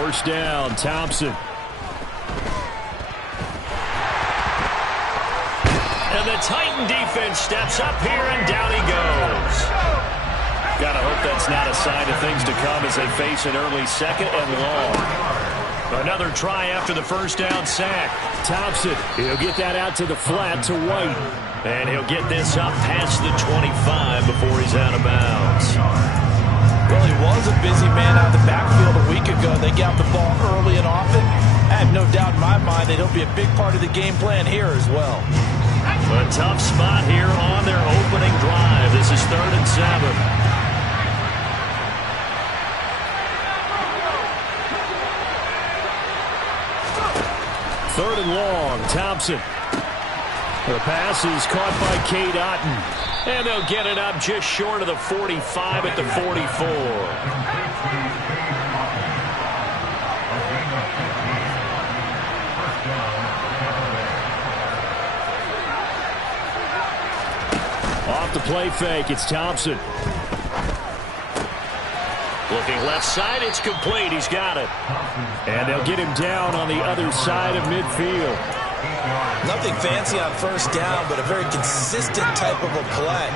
First down, Thompson. And the Titan defense steps up here, and down he goes. Gotta hope that's not a sign of things to come as they face an early second and long. Another try after the first down sack. Thompson, he'll get that out to the flat to White. And he'll get this up past the 25 before he's out of bounds. Well, he was a busy man out of the backfield a week ago. They got the ball early and often. I have no doubt in my mind that he'll be a big part of the game plan here as well. A tough spot here on their opening drive. This is 3rd and 7. Third and long, Thompson. The pass is caught by Cade Otton. And they'll get it up just short of the 45 at the 44. Off the play fake, it's Thompson. Looking left side, it's complete. He's got it. And they'll get him down on the other side of midfield. Nothing fancy on first down, but a very consistent type of a play.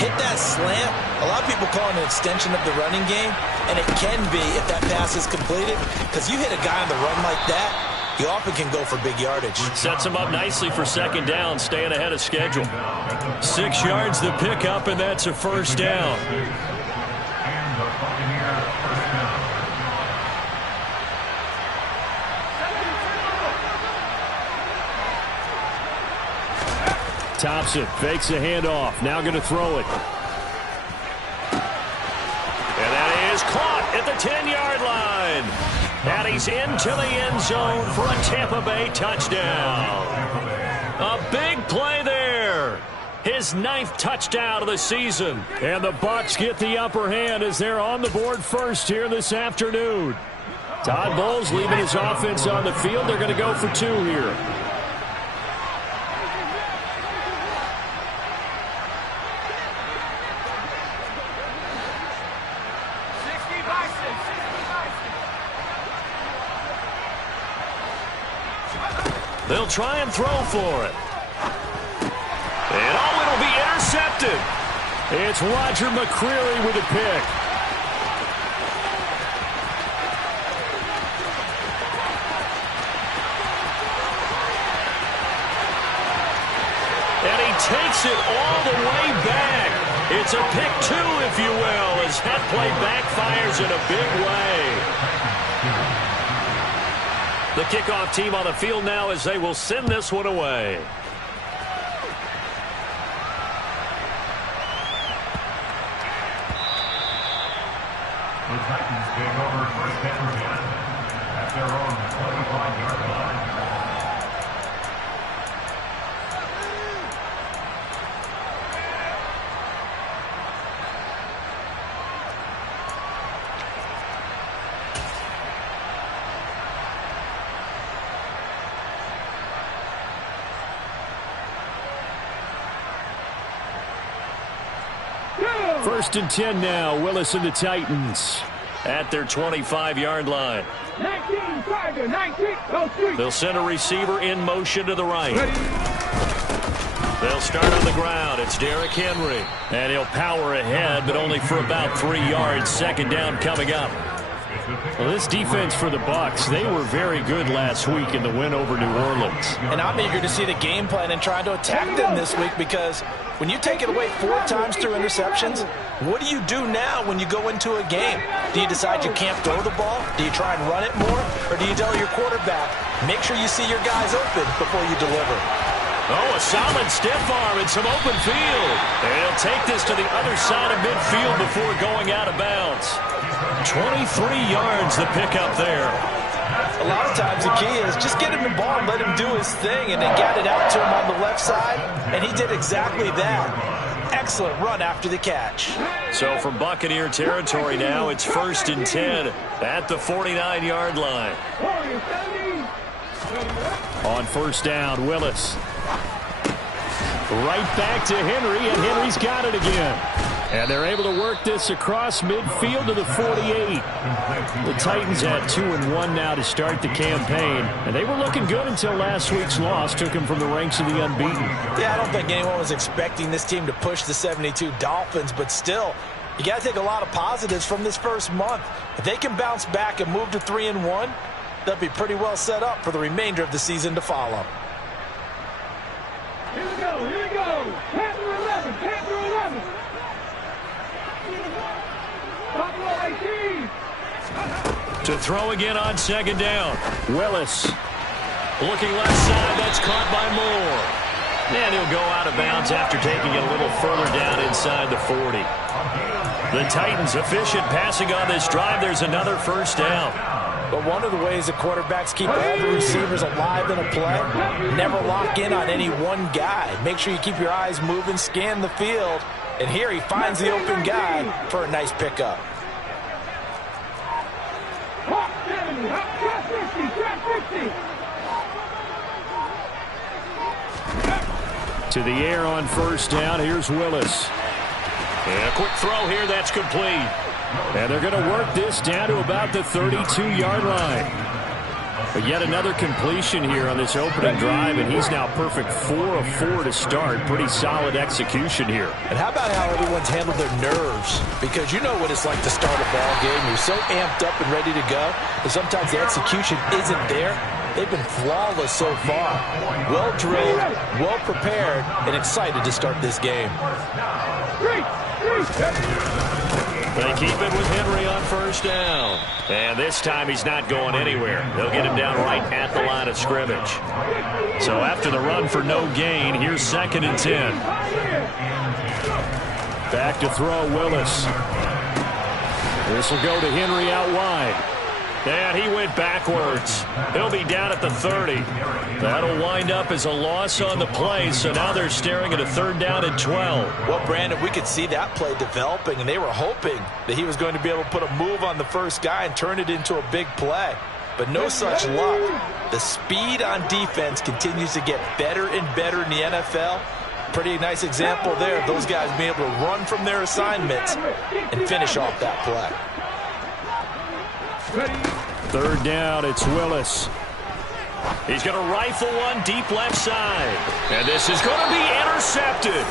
Hit that slant. A lot of people call it an extension of the running game, and it can be if that pass is completed, because you hit a guy on the run like that, he often can go for big yardage. Sets him up nicely for second down, staying ahead of schedule. 6 yards the pickup, and that's a first down. Thompson fakes a handoff. Now going to throw it. And that is caught at the 10-yard line. And he's into the end zone for a Tampa Bay touchdown. A big play there. His 9th touchdown of the season. And the Bucs get the upper hand as they're on the board first here this afternoon. Todd Bowles leaving his offense on the field. They're going to go for 2 here. They'll try and throw for it. And it'll be intercepted. It's Roger McCreary with a pick. And he takes it all the way back. It's a pick 2, if you will, as that play backfires in a big way. The kickoff team on the field now as they will send this one away. The Titans take over first and 10 at their own 25-yard line. First and 10 now. Willis and the Titans at their 25-yard line. 19, Tiger, 19, go 3. They'll send a receiver in motion to the right. They'll start on the ground. It's Derrick Henry. And he'll power ahead, but only for about 3 yards. Second down coming up. Well, this defense for the Bucs, they were very good last week in the win over New Orleans. And I'm eager to see the game plan and trying to attack them this week, because when you take it away 4 times through interceptions, what do you do now when you go into a game? Do you decide you can't throw the ball? Do you try and run it more? Or do you tell your quarterback, make sure you see your guys open before you deliver? Oh, a solid stiff arm and some open field. And he'll take this to the other side of midfield before going out of bounds. 23 yards the pickup there. A lot of times the key is just get him the ball and let him do his thing, and they got it out to him on the left side, and he did exactly that. Excellent run after the catch. So from Buccaneer territory now, it's first and 10 at the 49-yard line. On first down, Willis. Right back to Henry, and Henry's got it again. And they're able to work this across midfield to the 48. The Titans at 2-1 now to start the campaign. And they were looking good until last week's loss took them from the ranks of the unbeaten. Yeah, I don't think anyone was expecting this team to push the 72 Dolphins, but still, you got to take a lot of positives from this first month. If they can bounce back and move to 3-1, they'll be pretty well set up for the remainder of the season to follow. Here we go, here we go. Chapter 11, chapter 11. Buffalo 18. To throw again on second down. Willis. Looking left side, that's caught by Moore. And he'll go out of bounds after taking it a little further down inside the 40. The Titans efficient passing on this drive. There's another first down. But one of the ways that quarterbacks keep all the receivers alive in a play, never lock in on any one guy. Make sure you keep your eyes moving, scan the field. And here he finds the open guy for a nice pickup. Hawk 70, Hawk 50, 50. To the air on first down. Here's Willis. And a quick throw here. That's complete. And they're going to work this down to about the 32-yard line. But yet another completion here on this opening drive, and he's now perfect 4 of 4 to start. Pretty solid execution here. And how about how everyone's handled their nerves? Because you know what it's like to start a ball game. You're so amped up and ready to go, but sometimes the execution isn't there. They've been flawless so far. Well drilled, well prepared, and excited to start this game. They keep it with Henry on first down. And this time he's not going anywhere. They'll get him down right at the line of scrimmage. So after the run for no gain, here's 2nd and 10. Back to throw Willis. This will go to Henry out wide. And he went backwards. He'll be down at the 30. That'll wind up as a loss on the play, so now they're staring at a 3rd down and 12. Well, Brandon, we could see that play developing, and they were hoping that he was going to be able to put a move on the first guy and turn it into a big play. But no such luck. The speed on defense continues to get better and better in the NFL. Pretty nice example there of those guys being able to run from their assignments and finish off that play. 3rd down, it's Willis. He's going to rifle one deep left side. And this is going to be intercepted.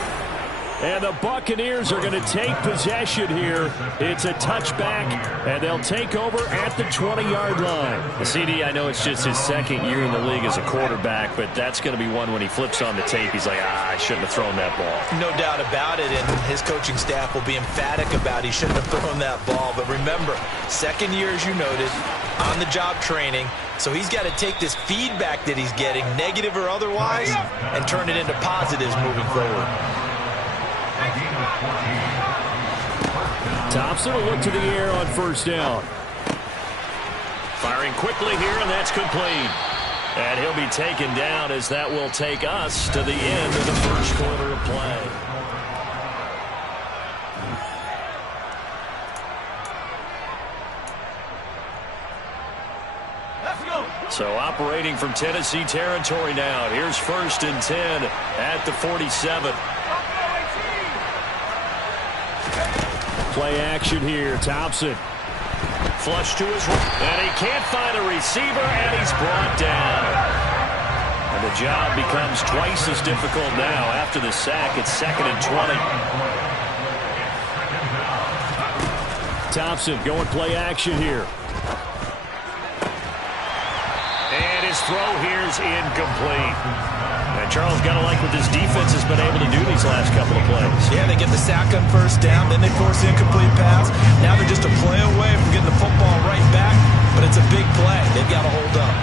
And the Buccaneers are going to take possession here. It's a touchback, and they'll take over at the 20-yard line. The CD, I know it's just his 2nd year in the league as a quarterback, but that's going to be one when he flips on the tape. He's like, I shouldn't have thrown that ball. No doubt about it, and his coaching staff will be emphatic about he shouldn't have thrown that ball. But remember, 2nd year, as you noted, on-the-job training. So he's got to take this feedback that he's getting, negative or otherwise, and turn it into positives moving forward. Thompson will look to the air on first down. Firing quickly here, and that's complete. And he'll be taken down as that will take us to the end of the first quarter of play. So operating from Tennessee territory now. Here's 1st and 10 at the 47. Play action here. Thompson. Flush to his right. And he can't find a receiver, and he's brought down. And the job becomes twice as difficult now. After the sack, it's 2nd and 20. Thompson going play action here. And his throw here is incomplete. And Charles, got to like what this defense has been able to do these last couple of plays. Yeah, they get the sack on first down, then they force the incomplete pass. Now they're just a play away from getting the football right back, but it's a big play. They've got to hold up.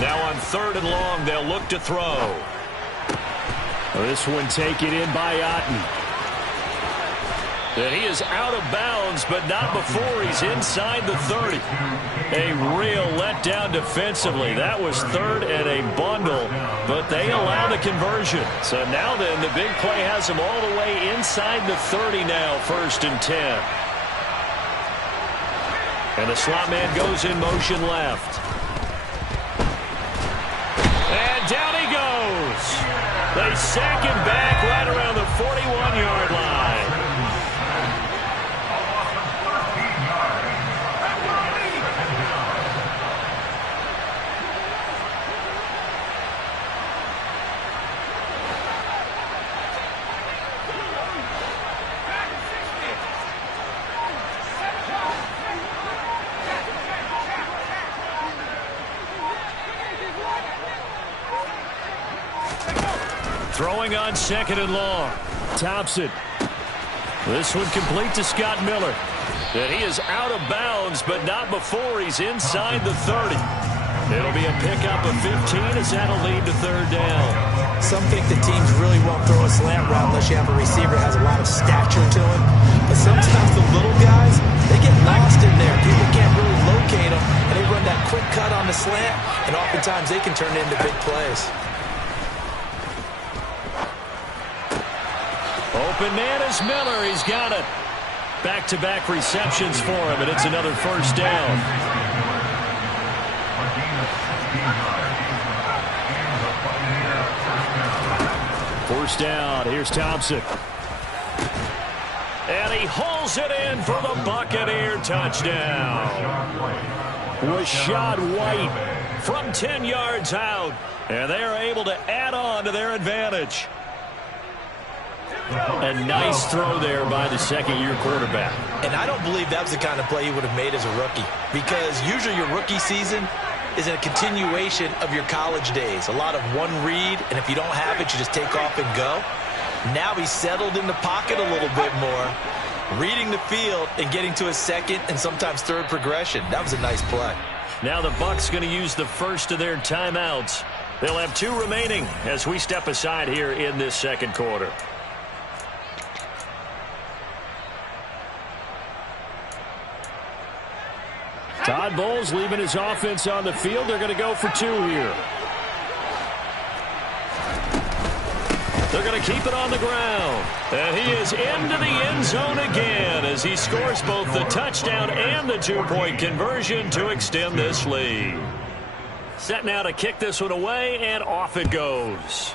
Now on 3rd and long, they'll look to throw. This one taken in by Otten. And he is out of bounds, but not before he's inside the 30. A real letdown defensively. That was 3rd and a bundle, but they allow the conversion. So now then, the big play has him all the way inside the 30 now, 1st and 10. And the slot man goes in motion left. And down he goes. They sack him back right around the 41-yard line. Throwing on 2nd and long. Thompson. This one complete to Scott Miller. And he is out of bounds, but not before he's inside the 30. It'll be a pickup of 15 as that'll lead to 3rd down. Some think the teams really won't throw a slant route unless you have a receiver that has a lot of stature to him. But sometimes the little guys, they get lost in there. People can't really locate them, and they run that quick cut on the slant, and oftentimes they can turn it into big plays. Open man is Miller. He's got it. Back-to-back receptions for him, and it's another 1st down. First down. Here's Thompson. And he hauls it in for the Buccaneer touchdown. Rashad White from 10 yards out. And they're able to add on to their advantage. A nice throw there by the 2nd-year quarterback. And I don't believe that was the kind of play he would have made as a rookie, because usually your rookie season is a continuation of your college days. A lot of one read, and if you don't have it, you just take off and go. Now he's settled in the pocket a little bit more, reading the field and getting to his 2nd and sometimes 3rd progression. That was a nice play. Now the Bucs going to use the first of their timeouts. They'll have 2 remaining as we step aside here in this 2nd quarter. Todd Bowles leaving his offense on the field. They're going to go for 2 here. They're going to keep it on the ground. And he is into the end zone again as he scores both the touchdown and the 2-point conversion to extend this lead. Set now to kick this one away, and off it goes.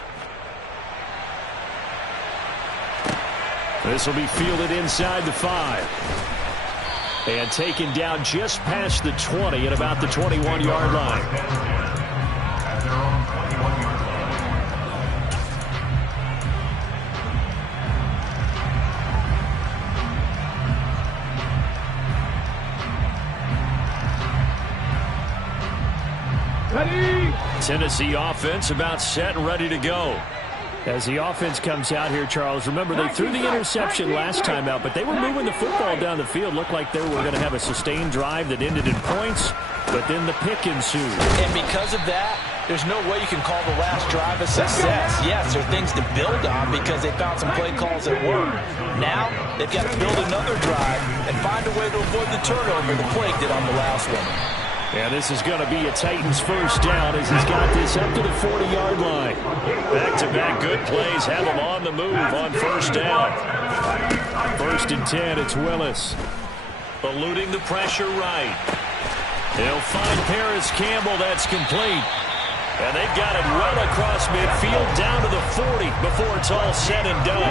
This will be fielded inside the 5. And taken down just past the 20 at about the 21-yard line. Ready? Tennessee offense about set and ready to go. As the offense comes out here, Charles, remember they threw the interception last time out, but they were moving the football down the field. Looked like they were going to have a sustained drive that ended in points, but then the pick ensued. And because of that, there's no way you can call the last drive a success. Yes, there are things to build on because they found some play calls that work. Now, they've got to build another drive and find a way to avoid the turnover the Plague did on the last one. And this is going to be a Titans first down as he's got this up to the 40-yard line. Back-to-back good plays have him on the move on first down. 1st and 10, it's Willis. Eluding the pressure right. He'll find Paris Campbell, that's complete. And they've got it well across midfield down to the 40 before it's all said and done.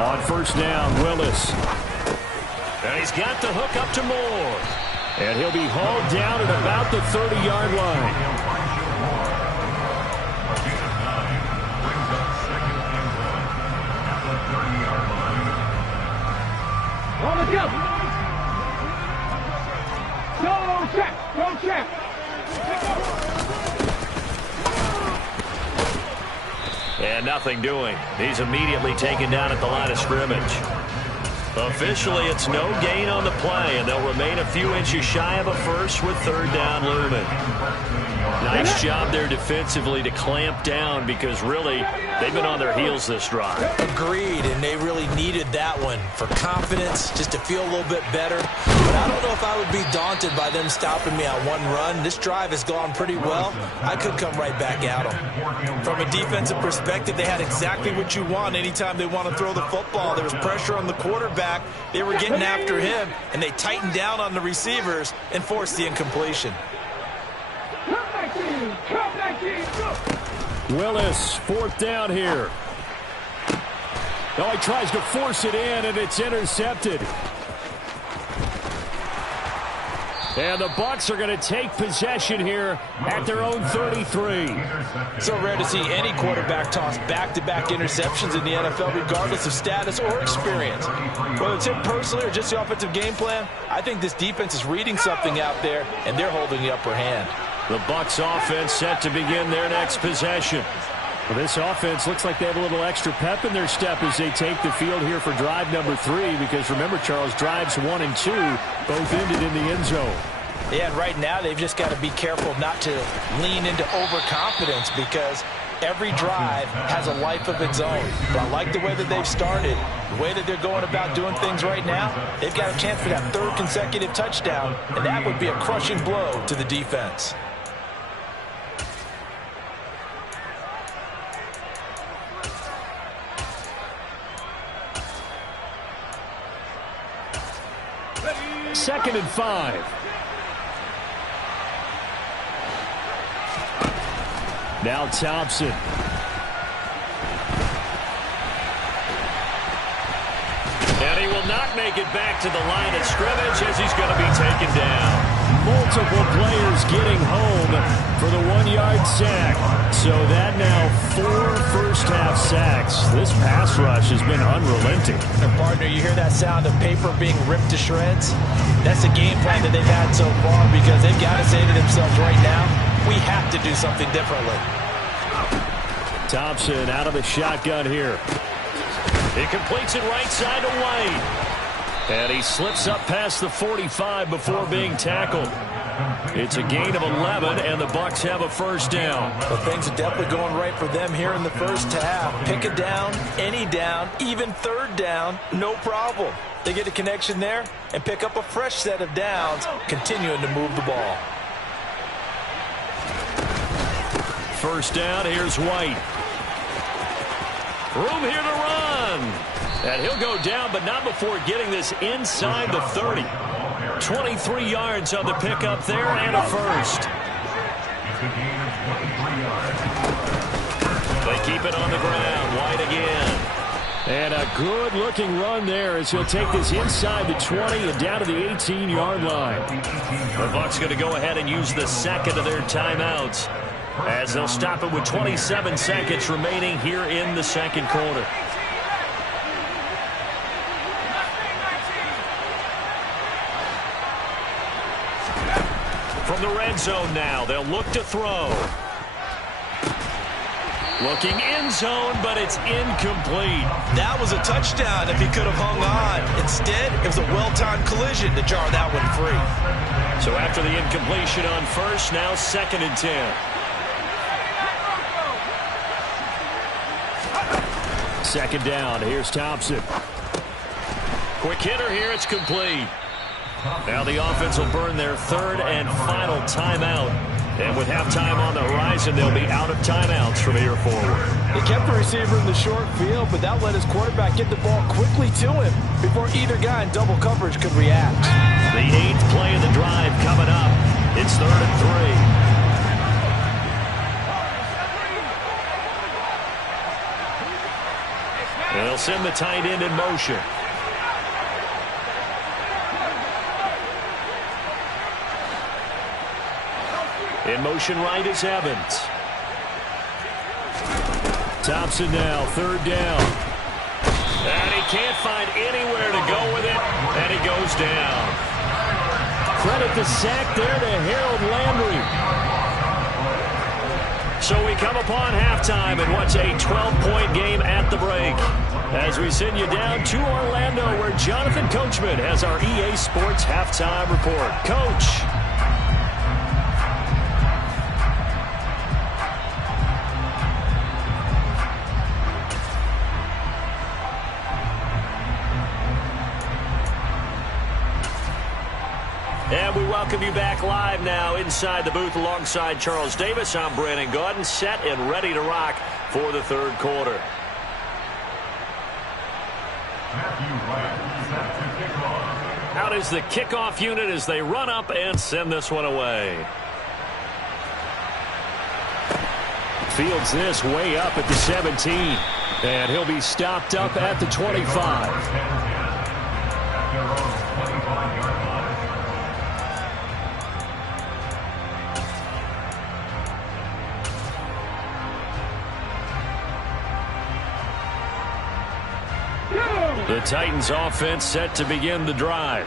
On first down, Willis. And he's got the hook up to Moore. And he'll be hauled down at about the 30-yard line. On the jump. Go check. Go check. And nothing doing. He's immediately taken down at the line of scrimmage. Officially, it's no gain on the play, and they'll remain a few inches shy of a first with 3rd down looming. Nice job there defensively to clamp down because really they've been on their heels this drive. Agreed, and they really needed that one for confidence, just to feel a little bit better. But I don't know if I would be daunted by them stopping me on one run. This drive has gone pretty well. I could come right back at them. From a defensive perspective, they had exactly what you want anytime they want to throw the football. There was pressure on the quarterback. They were getting after him, and they tightened down on the receivers and forced the incompletion. Willis, fourth down here. Oh, he tries to force it in, and it's intercepted. And the Bucs are going to take possession here at their own 33. So rare to see any quarterback toss back-to-back interceptions in the NFL, regardless of status or experience. Whether it's him personally or just the offensive game plan, I think this defense is reading something out there, and they're holding the upper hand. The Bucs offense set to begin their next possession. Well, this offense looks like they have a little extra pep in their step as they take the field here for drive number 3, because remember, Charles, drives 1 and 2 both ended in the end zone. Yeah, and right now they've just got to be careful not to lean into overconfidence, because every drive has a life of its own. But I like the way that they've started, the way that they're going about doing things right now. They've got a chance for that 3rd consecutive touchdown, and that would be a crushing blow to the defense. Second and 5. Now Thompson. And he will not make it back to the line of scrimmage as he's going to be taken down. Multiple players getting home for the 1-yard sack. So that now 4 first-half sacks. This pass rush has been unrelenting. And partner, you hear that sound of paper being ripped to shreds? That's the game plan that they've had so far, because they've got to say to themselves right now, we have to do something differently. Thompson out of the shotgun here. He completes it right side to White. And he slips up past the 45 before being tackled. It's a gain of 11, and the Bucs have a first down. Well, things are definitely going right for them here in the first half. Pick a down, any down, even 3rd down, no problem. They get a connection there and pick up a fresh set of downs, continuing to move the ball. First down, here's White. Room here to run. And he'll go down, but not before getting this inside the 30. 23 yards on the pickup there, and a first. They keep it on the ground. White again. And a good-looking run there as he'll take this inside the 20 and down to the 18-yard line. The Bucs going to go ahead and use the second of their timeouts, as they'll stop it with 27 seconds remaining here in the second quarter. From the red zone now, they'll look to throw. Looking end zone, but it's incomplete. That was a touchdown if he could have hung on. Instead, it was a well-timed collision to jar that one free. So after the incompletion on first, now 2nd and 10. Second down, here's Thompson. Quick hitter here, it's complete. Now the offense will burn their 3rd and final timeout. And with halftime on the horizon, they'll be out of timeouts from here forward. He kept the receiver in the short field, but that let his quarterback get the ball quickly to him before either guy in double coverage could react. The 8th play of the drive coming up. It's 3rd and 3. They'll send the tight end in motion. In motion right is Evans. Thompson now, 3rd down. And he can't find anywhere to go with it, and he goes down. Credit the sack there to Harold Landry. So we come upon halftime in what's a 12-point game at the break, as we send you down to Orlando, where Jonathan Coachman has our EA Sports halftime report. Coach. And we welcome you back live now inside the booth alongside Charles Davis. I'm Brandon Gaudin, set and ready to rock for the third quarter. Out is the kickoff unit as they run up and send this one away. Fields this way up at the 17. And he'll be stopped up at the 25. The Titans offense set to begin the drive.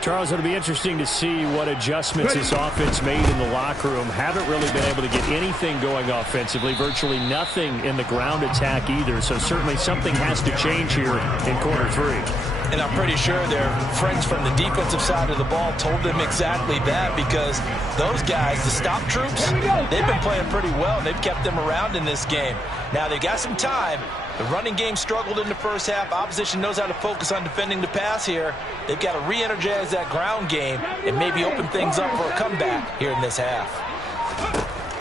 Charles, it'll be interesting to see what adjustments this offense made in the locker room. Haven't really been able to get anything going offensively. Virtually nothing in the ground attack either. So certainly something has to change here in quarter three. And I'm pretty sure their friends from the defensive side of the ball told them exactly that, because those guys, the stop troops, they've been playing pretty well. They've kept them around in this game. Now they've got some time. The running game struggled in the first half. Opposition knows how to focus on defending the pass here. They've got to re-energize that ground game and maybe open things up for a comeback here in this half.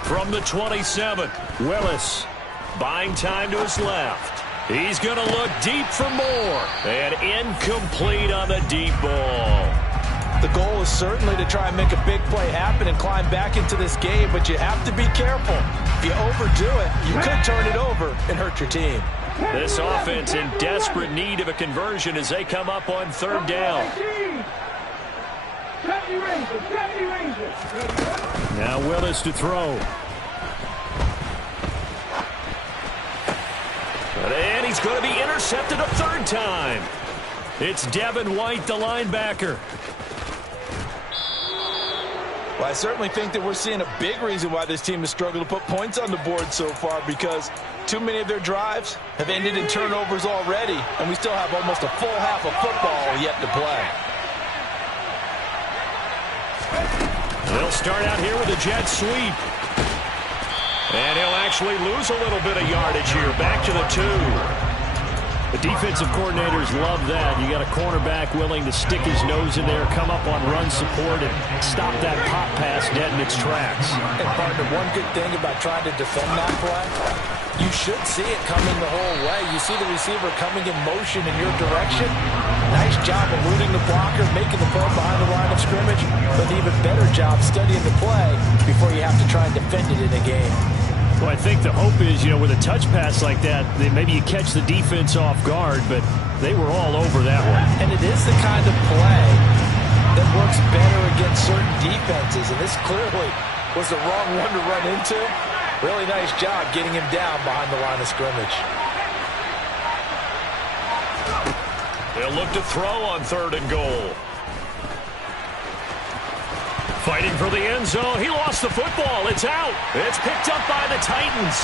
From the 27, Willis buying time to his left. He's going to look deep for more. And incomplete on the deep ball. The goal is certainly to try and make a big play happen and climb back into this game, but you have to be careful. If you overdo it, you could turn it over and hurt your team. This offense in desperate need of a conversion as they come up on third down. Now Willis to throw. And he's going to be intercepted a third time. It's Devin White, the linebacker. Well, I certainly think that we're seeing a big reason why this team has struggled to put points on the board so far, because too many of their drives have ended in turnovers already, and we still have almost a full half of football yet to play. They'll start out here with a jet sweep. And he'll actually lose a little bit of yardage here. Back to the 2. The defensive coordinators love that. You got a cornerback willing to stick his nose in there, come up on run support, and stop that pop pass dead in its tracks. And partner, one good thing about trying to defend that play, you should see it coming the whole way. You see the receiver coming in motion in your direction. Nice job eluding the blocker, making the play behind the line of scrimmage, but an even better job studying the play before you have to try and defend it in a game. Well, I think the hope is, with a touch pass like that, maybe you catch the defense off guard, but they were all over that one. And it is the kind of play that works better against certain defenses, and this clearly was the wrong one to run into. Really nice job getting him down behind the line of scrimmage. They'll look to throw on third and goal. Fighting for the end zone. He lost the football. It's out. It's picked up by the Titans.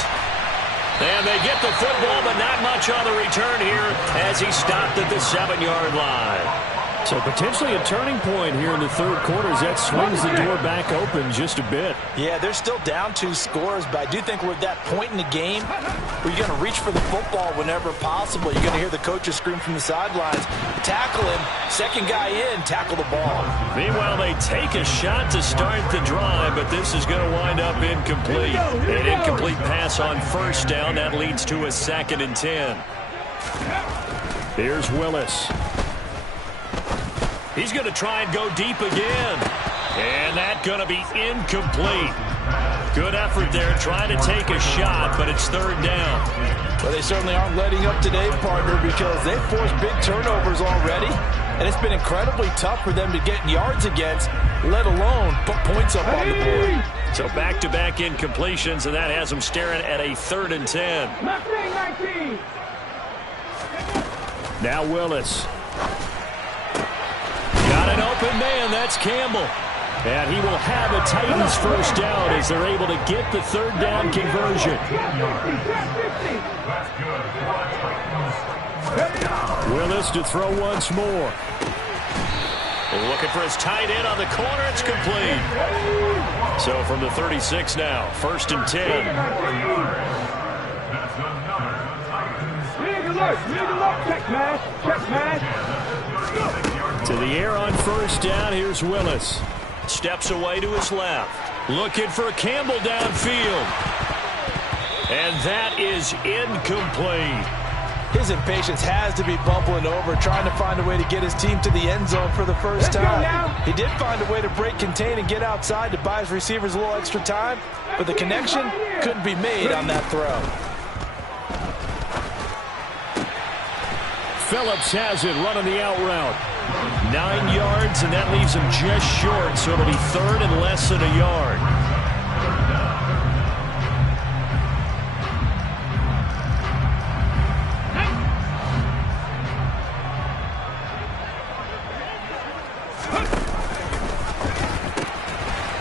And they get the football, but not much on the return here as he stopped at the 7-yard line. So potentially a turning point here in the third quarter as that swings the door back open just a bit. Yeah, they're still down 2 scores, but I do think we're at that point in the game where you're going to reach for the football whenever possible. You're going to hear the coaches scream from the sidelines, tackle him, second guy in, tackle the ball. Meanwhile, they take a shot to start the drive, but this is going to wind up incomplete. An incomplete pass on first down. That leads to a 2nd and 10. Here's Willis. He's going to try and go deep again. And that's going to be incomplete. Good effort there trying to take a shot, but it's third down. Well, they certainly aren't letting up today, partner, because they've forced big turnovers already. And it's been incredibly tough for them to get yards against, let alone put points up on the board. So back-to-back incompletions, and that has them staring at a 3rd and 10. Now Willis. Got an open man. That's Campbell. And he will have a Titans first down as they're able to get the third down conversion. Willis to throw once more. Looking for his tight end on the corner. It's complete. So from the 36 now, 1st and 10. Big alert, check mash, check mash. To the air on first down. Here's Willis. Steps away to his left. Looking for Campbell downfield. And that is incomplete. His impatience has to be bumbling over, trying to find a way to get his team to the end zone for the first time. He did find a way to break contain and get outside to buy his receivers a little extra time, but the connection couldn't be made on that throw. Phillips has it, running the out route. 9 yards, and that leaves him just short, so it'll be third and less than a yard.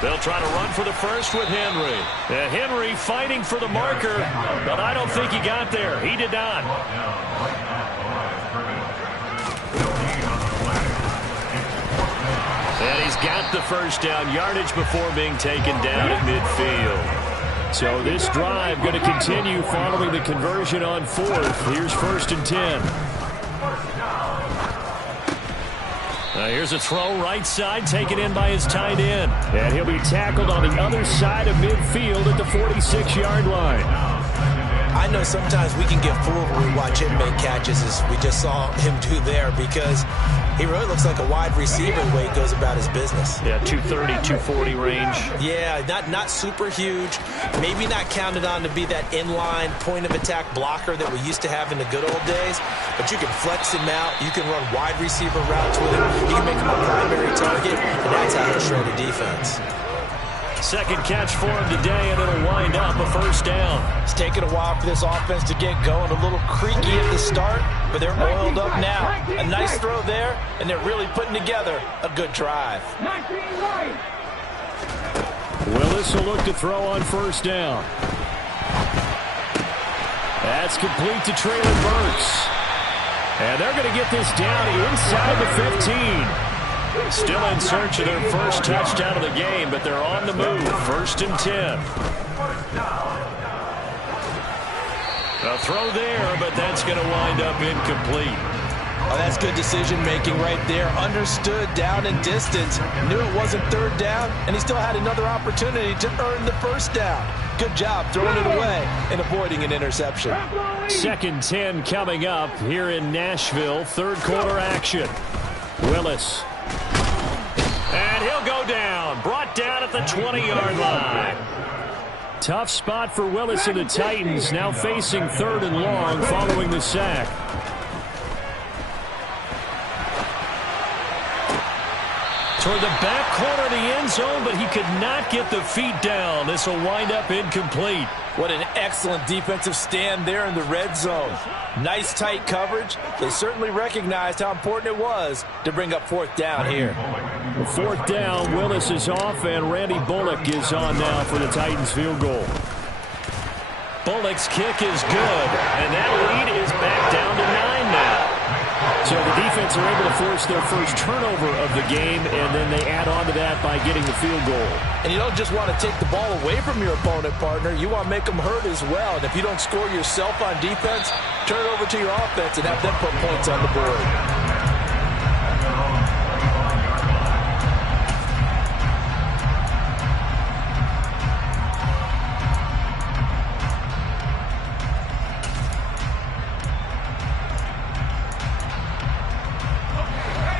They'll try to run for the first with Henry. Henry fighting for the marker, but I don't think he got there. He did not. And he's got the first down yardage before being taken down at midfield. So this drive going to continue following the conversion on fourth. Here's 1st and 10. Here's a throw right side, taken in by his tight end. And he'll be tackled on the other side of midfield at the 46-yard line. I know sometimes we can get fooled when we watch him make catches, as we just saw him do there, because he really looks like a wide receiver the way he goes about his business. Yeah, 230, 240 range. Yeah, not super huge. Maybe not counted on to be that inline point-of-attack blocker that we used to have in the good old days, but you can flex him out. You can run wide receiver routes with him. You can make him a primary target, and that's how he'll shred a defense. Second catch for him today, and it'll wind up a first down. It's taken a while for this offense to get going. A little creaky at the start, but they're oiled up now. A nice throw there, and they're really putting together a good drive. Willis will look to throw on first down. That's complete to Traylon Burks. And they're going to get this down inside the 15. Still in search of their first touchdown of the game, but they're on the move. 1st and 10. A throw there, but that's going to wind up incomplete. Oh, that's good decision-making right there. Understood down and distance. Knew it wasn't third down, and he still had another opportunity to earn the first down. Good job throwing it away and avoiding an interception. 2nd 10 coming up here in Nashville. Third quarter action. Willis. And he'll go down. Brought down at the 20-yard line. Tough spot for Willis and the Titans, now facing 3rd and long following the sack. Toward the back corner of the end zone, but he could not get the feet down. This will wind up incomplete. What an excellent defensive stand there in the red zone. Nice tight coverage. They certainly recognized how important it was to bring up 4th down here. 4th down, Willis is off, and Randy Bullock is on now for the Titans field goal. Bullock's kick is good, and that lead is back down to 9 now. So the defense are able to force their first turnover of the game, and then they add on to that by getting the field goal. And you don't just want to take the ball away from your opponent, partner. You want to make them hurt as well. And if you don't score yourself on defense, turn it over to your offense and have them put points on the board.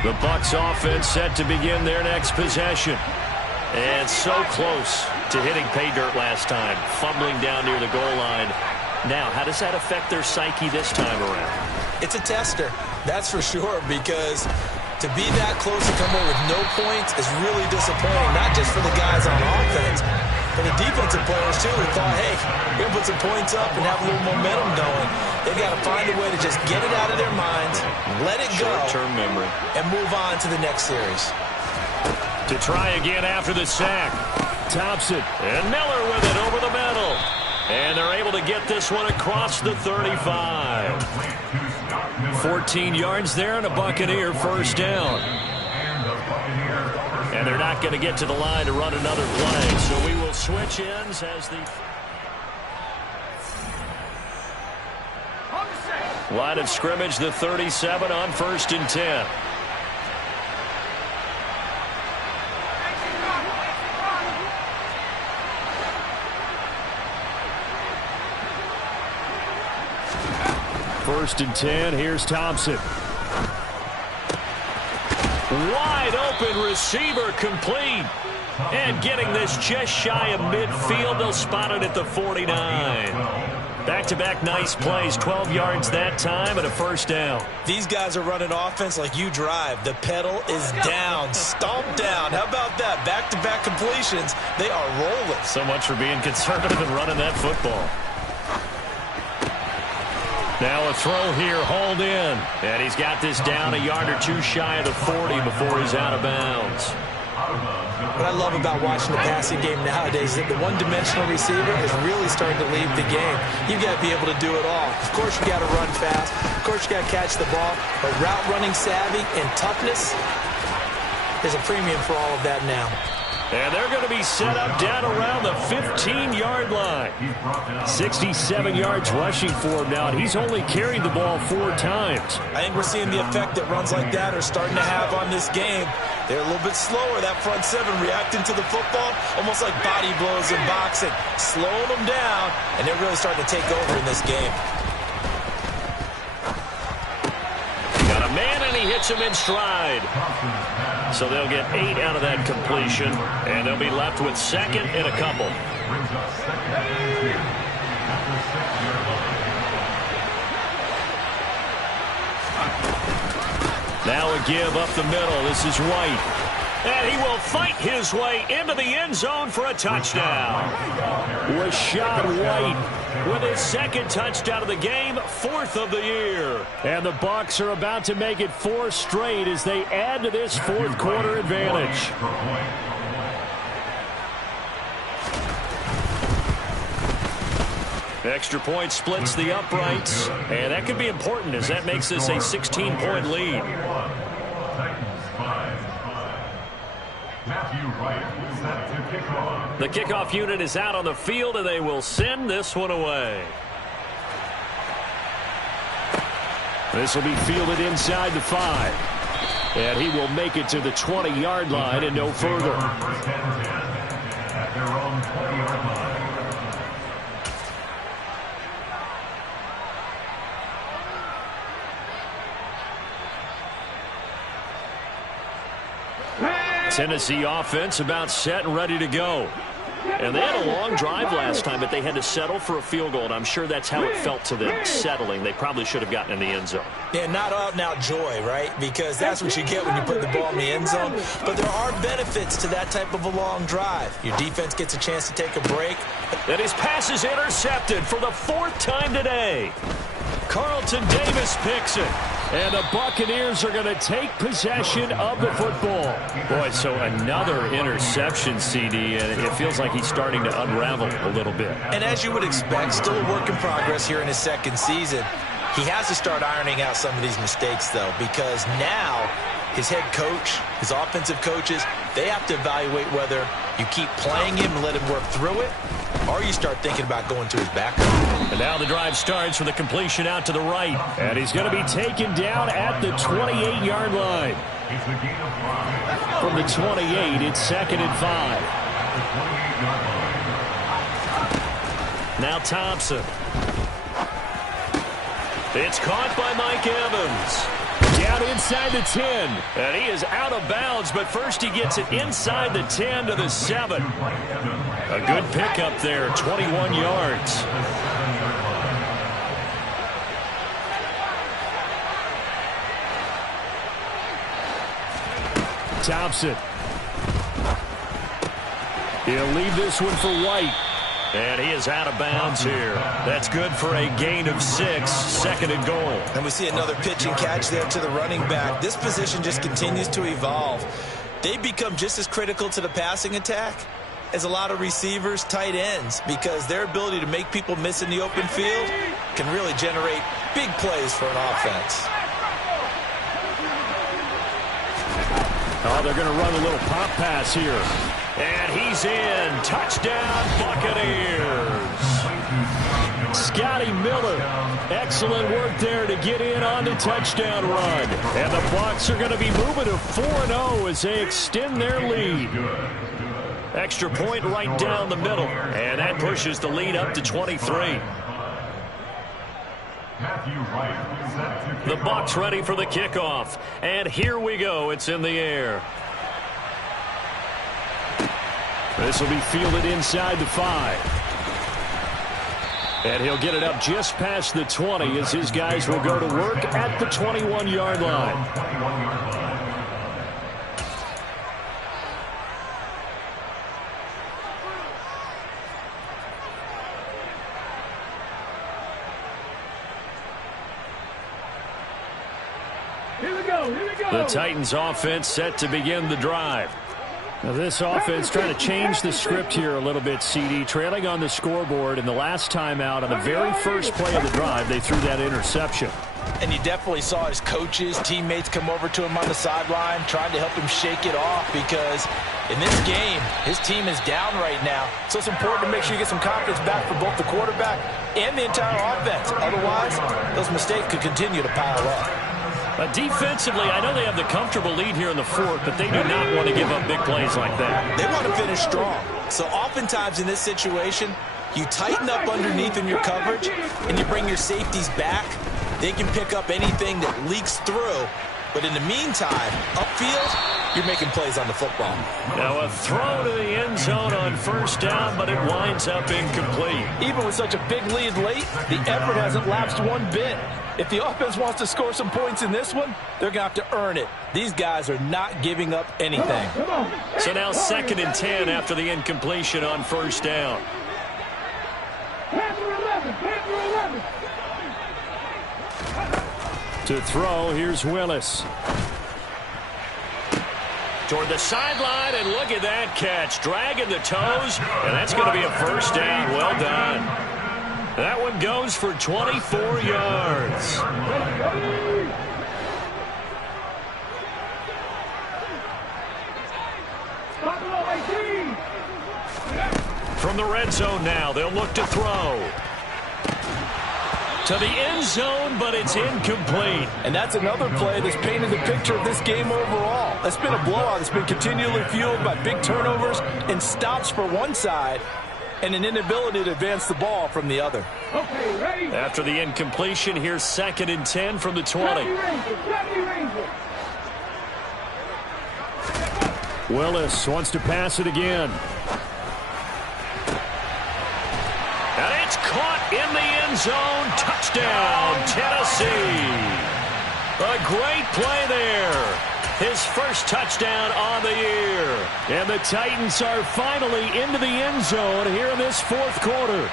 The Bucs offense set to begin their next possession. And so close to hitting pay dirt last time, fumbling down near the goal line. Now, how does that affect their psyche this time around? It's a tester, that's for sure, because to be that close to come away with no points is really disappointing, not just for the guys on offense, but the defensive players, too, who thought, hey, we're going to put some points up and have a little momentum going. They've got to find a way to just get it out of their minds, let it go, short-term memory, and move on to the next series. To try again after the sack. Thompson and Miller with it over the middle. And they're able to get this one across the 35. 14 yards there and a Buccaneer first down. And they're not going to get to the line to run another play. So we will switch ends as the line of scrimmage, the 37 on 1st and 10. First and 10, here's Thompson. Wide open receiver complete. And getting this just shy of midfield, they'll spot it at the 49. Back-to-back nice plays, 12 yards that time and a first down. These guys are running offense like you drive. The pedal is down, stomped down. How about that? Back-to-back completions. They are rolling. So much for being conservative and running that football. Now a throw here, hauled in. And he's got this down a yard or two shy of the 40 before he's out of bounds. What I love about watching the passing game nowadays is that the one-dimensional receiver is really starting to leave the game. You've got to be able to do it all. Of course, you got to run fast. Of course, you got to catch the ball. But route running savvy and toughness is a premium for all of that now. And they're going to be set up down around the 15-yard line. 67 yards rushing for him now, and he's only carried the ball 4 times. I think we're seeing the effect that runs like that are starting to have on this game. They're a little bit slower, that front seven, reacting to the football, almost like body blows in boxing, slowing them down, and they're really starting to take over in this game. Got a man, and he hits him in stride. So they'll get 8 out of that completion, and they'll be left with second and a couple. Now a give up the middle. This is White. And he will fight his way into the end zone for a touchdown. Rashad White With his second touchdown of the game, 4th of the year. And the Bucs are about to make it 4 straight as they add to this fourth quarter advantage. Extra point splits the uprights, and that could be important as that makes this a 16-point lead. The kickoff unit is out on the field, and they will send this one away. This will be fielded inside the 5. And he will make it to the 20-yard line and no further. At their own 20-yard line. Tennessee offense about set and ready to go. And they had a long drive last time, but they had to settle for a field goal, and I'm sure that's how it felt to them, settling. They probably should have gotten in the end zone. Yeah, not out-and-out joy, right? Because that's what you get when you put the ball in the end zone. But there are benefits to that type of a long drive. Your defense gets a chance to take a break. And his pass is intercepted for the 4th time today. Carlton Davis picks it. And the Buccaneers are going to take possession of the football. Boy, so another interception, CD, and it feels like he's starting to unravel a little bit. And as you would expect, still a work in progress here in his second season. He has to start ironing out some of these mistakes, though, because now his head coach, his offensive coaches, they have to evaluate whether you keep playing him and let him work through it, or you start thinking about going to his backup. And now the drive starts with a completion out to the right. And he's going to be taken down at the 28-yard line. From the 28, it's 2nd and 5. Now Thompson. It's caught by Mike Evans. Down inside the 10. And he is out of bounds, but first he gets it inside the 10 to the 7. A good pickup there, 21 yards. Thompson. He'll leave this one for White. And he is out of bounds here. That's good for a gain of 6, 2nd and goal. And we see another pitch and catch there to the running back. This position just continues to evolve. They become just as critical to the passing attack as a lot of receivers, tight ends, because their ability to make people miss in the open field can really generate big plays for an offense. Oh, they're going to run a little pop pass here. And he's in. Touchdown, Buccaneers. Scotty Miller. Excellent work there to get in on the touchdown run. And the Bucs are going to be moving to 4-0 as they extend their lead. Extra point right down the middle. And that pushes the lead up to 23. The Bucs ready for the kickoff. And here we go. It's in the air. This will be fielded inside the 5. And he'll get it up just past the 20 as his guys will go to work at the 21-yard line. The Titans offense set to begin the drive. Now this offense trying to change the script here a little bit, CD. Trailing on the scoreboard, and the last time out on the very first play of the drive, they threw that interception. And you definitely saw his coaches, teammates come over to him on the sideline, trying to help him shake it off, because in this game, his team is down right now. So it's important to make sure you get some confidence back for both the quarterback and the entire offense. Otherwise, those mistakes could continue to pile up. Defensively, I know they have the comfortable lead here in the 4th, but they do not want to give up big plays like that. They want to finish strong. So oftentimes in this situation, you tighten up underneath in your coverage, and you bring your safeties back. They can pick up anything that leaks through. But in the meantime, upfield, you're making plays on the football. Now a throw to the end zone on first down, but it winds up incomplete. Even with such a big lead late, the effort hasn't lapsed one bit. If the offense wants to score some points in this one, they're going to have to earn it. These guys are not giving up anything. So now 2nd and 10 after the incompletion on first down. To throw, here's Willis. Toward the sideline, and look at that catch. Dragging the toes, and that's going to be a first down. Well done. That one goes for 24 yards. From the red zone now, they'll look to throw. To the end zone, but it's incomplete. And that's another play that's painted the picture of this game overall. It's been a blowout. It's been continually fueled by big turnovers and stops for one side, and an inability to advance the ball from the other. After the incompletion, here's 2nd and 10 from the 20. Willis wants to pass it again. And it's caught in the end zone. Touchdown, Tennessee. A great play there. His first touchdown on the year. And the Titans are finally into the end zone here in this 4th quarter.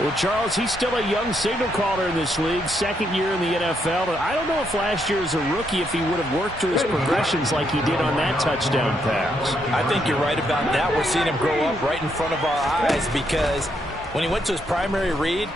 Well, Charles, he's still a young signal caller in this league, 2nd year in the NFL. But I don't know if last year as a rookie, if he would have worked through his progressions like he did on that touchdown pass. I think you're right about that. We're seeing him grow up right in front of our eyes, because when he went to his primary read,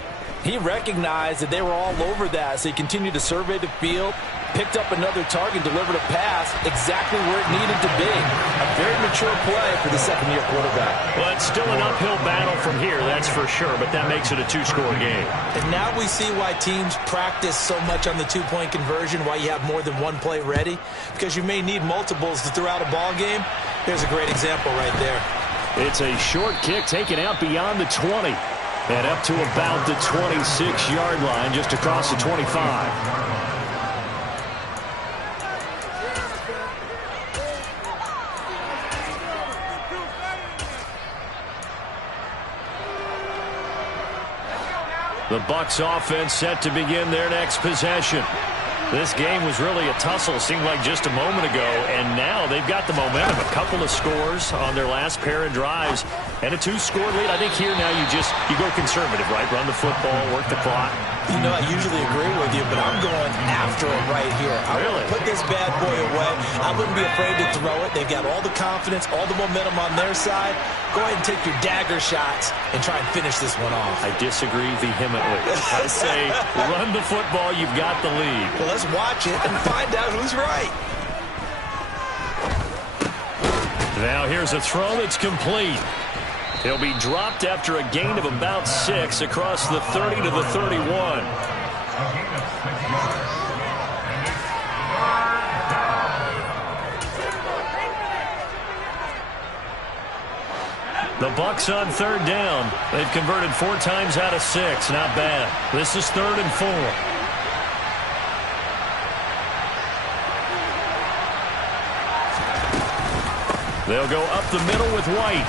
he recognized that they were all over that, so he continued to survey the field, picked up another target, delivered a pass exactly where it needed to be. A very mature play for the 2nd-year quarterback. Well, it's still an uphill battle from here, that's for sure, but that makes it a 2-score game. And now we see why teams practice so much on the 2-point conversion, why you have more than one play ready, because you may need multiples to throw out a ball game. Here's a great example right there. It's a short kick taken out beyond the 20. And up to about the 26-yard line, just across the 25. The Bucs offense set to begin their next possession. This game was really a tussle, seemed like just a moment ago, and now they've got the momentum. A couple of scores on their last pair of drives, and a 2-score lead. I think here now you go conservative, right? Run the football, work the clock. You know, I usually agree with you, but I'm going after it right here. I really want to put this bad boy away. I wouldn't be afraid to throw it. They've got all the confidence, all the momentum on their side. Go ahead and take your dagger shots and try and finish this one off. I disagree vehemently. I say run the football. You've got the lead. Well, let's watch it and find out who's right. Now here's a throw that's complete. He'll be dropped after a gain of about 6 across the 30 to the 31. The Bucs on third down. They've converted 4 times out of 6. Not bad. This is 3rd and 4. They'll go up the middle with White.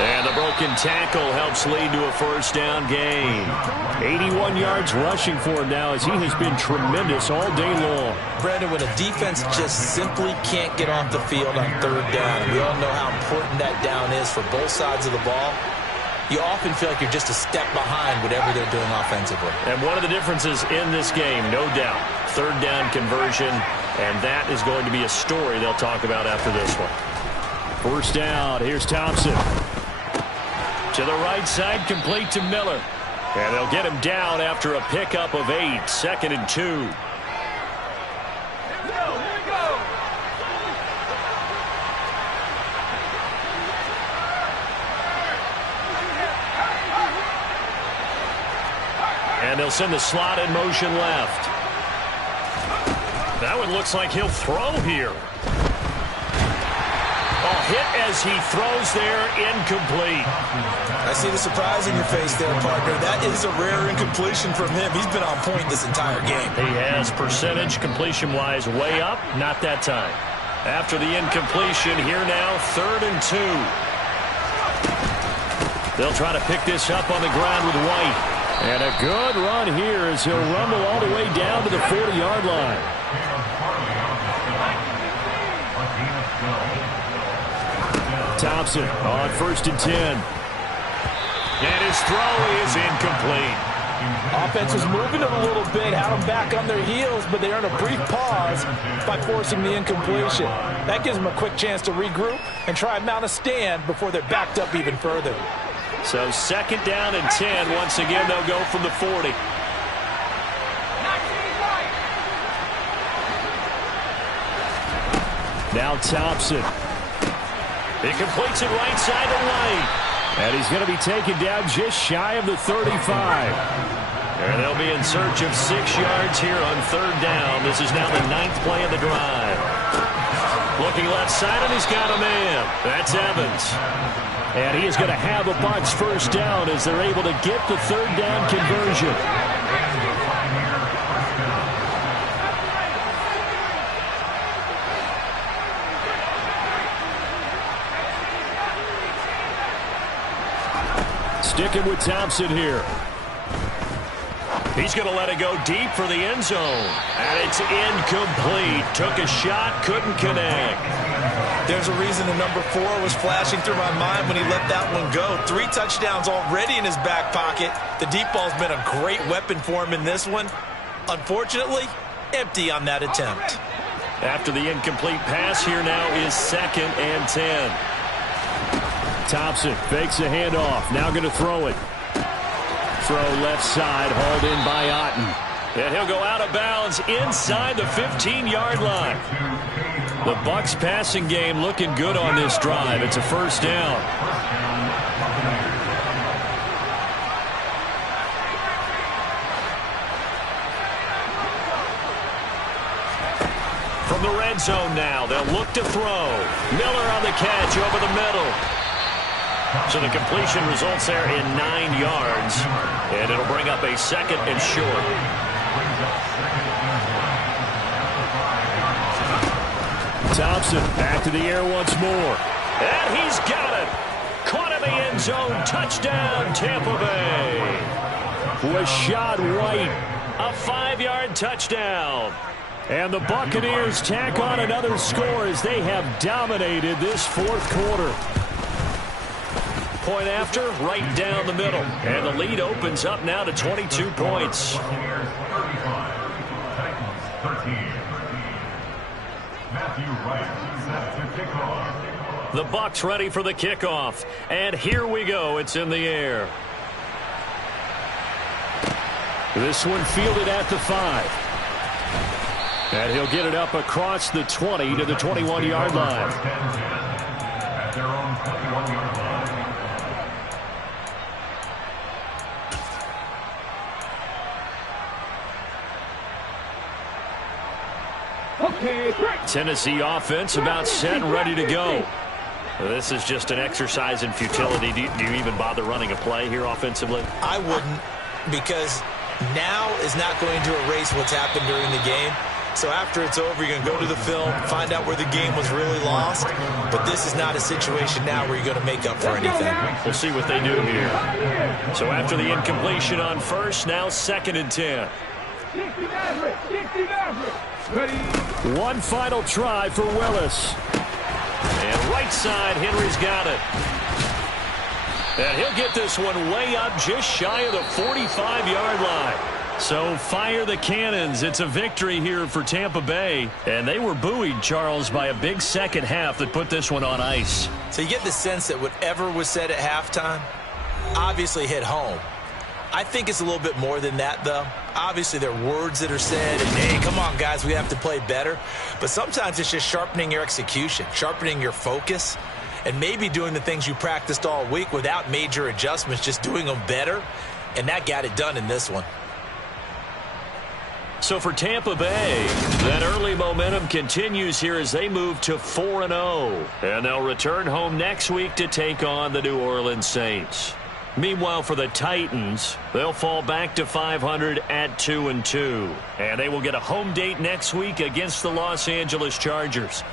And the broken tackle helps lead to a first down gain. 81 yards rushing for him now as he has been tremendous all day long. Brandon, when a defense just simply can't get off the field on third down, we all know how important that down is for both sides of the ball. You often feel like you're just a step behind whatever they're doing offensively. And one of the differences in this game, no doubt, third down conversion, and that is going to be a story they'll talk about after this one. First down, here's Thompson. To the right side, complete to Miller. And they'll get him down after a pickup of 8, 2nd and 2. And they'll send the slot in motion left. That one looks like he'll throw here. Hit as he throws there, incomplete. I see the surprise in your face there, partner. That is a rare incompletion from him. He's been on point this entire game. He has percentage completion-wise way up, not that time. After the incompletion, here now, 3rd and 2. They'll try to pick this up on the ground with White. And a good run here as he'll rumble all the way down to the 40-yard line. Thompson on 1st and 10. And his throw is incomplete. Offense was moving them a little bit, had them back on their heels, but they earned a brief pause by forcing the incompletion. That gives them a quick chance to regroup and try and mount a stand before they're backed up even further. So 2nd down and 10. Once again, they'll go from the 40. Now Thompson. He completes it right side to White. And he's going to be taken down just shy of the 35. And they'll be in search of 6 yards here on 3rd down. This is now the 9th play of the drive. Looking left side, and he's got a man. That's Evans. And he is going to have a Bucs first down as they're able to get the 3rd down conversion. Sticking with Thompson here. He's going to let it go deep for the end zone. And it's incomplete. Took a shot, couldn't connect. There's a reason the number 4 was flashing through my mind when he let that one go. 3 touchdowns already in his back pocket. The deep ball's been a great weapon for him in this one. Unfortunately, empty on that attempt. After the incomplete pass, here now is 2nd and 10. Thompson fakes a handoff. Now going to throw it. Throw left side, hauled in by Otten. And he'll go out of bounds inside the 15-yard line. The Bucs passing game looking good on this drive. It's a first down. From the red zone now, they'll look to throw. Miller on the catch over the middle. So the completion results there in 9 yards. And it'll bring up a 2nd and short. Thompson back to the air once more. And he's got it. Caught in the end zone. Touchdown, Tampa Bay. Rashad White. A 5-yard touchdown. And the Buccaneers tack on another score as they have dominated this 4th quarter. Point after, right down the middle. And the lead opens up now to 22 points. The Bucs ready for the kickoff. And here we go. It's in the air. This one fielded at the 5. And he'll get it up across the 20 to the 21-yard line. At their own 21-yard line. Okay, Tennessee offense about set and ready to go. This is just an exercise in futility. Do you even bother running a play here offensively? I wouldn't, because now is not going to erase what's happened during the game. So after it's over, you're going to go to the film, find out where the game was really lost. But this is not a situation now where you're going to make up for anything. We'll see what they do here. So after the incompletion on first, now 2nd and 10. One final try for Willis. And right side, Henry's got it. And he'll get this one way up just shy of the 45-yard line. So fire the cannons. It's a victory here for Tampa Bay. And they were buoyed, Charles, by a big second half that put this one on ice. So you get the sense that whatever was said at halftime obviously hit home. I think it's a little bit more than that, though. Obviously, there are words that are said, and, hey, come on, guys, we have to play better. But sometimes it's just sharpening your execution, sharpening your focus, and maybe doing the things you practiced all week without major adjustments, just doing them better. And that got it done in this one. So for Tampa Bay, that early momentum continues here as they move to 4-0. And they'll return home next week to take on the New Orleans Saints. Meanwhile, for the Titans, they'll fall back to 500 at 2-2. And they will get a home date next week against the Los Angeles Chargers.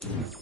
10.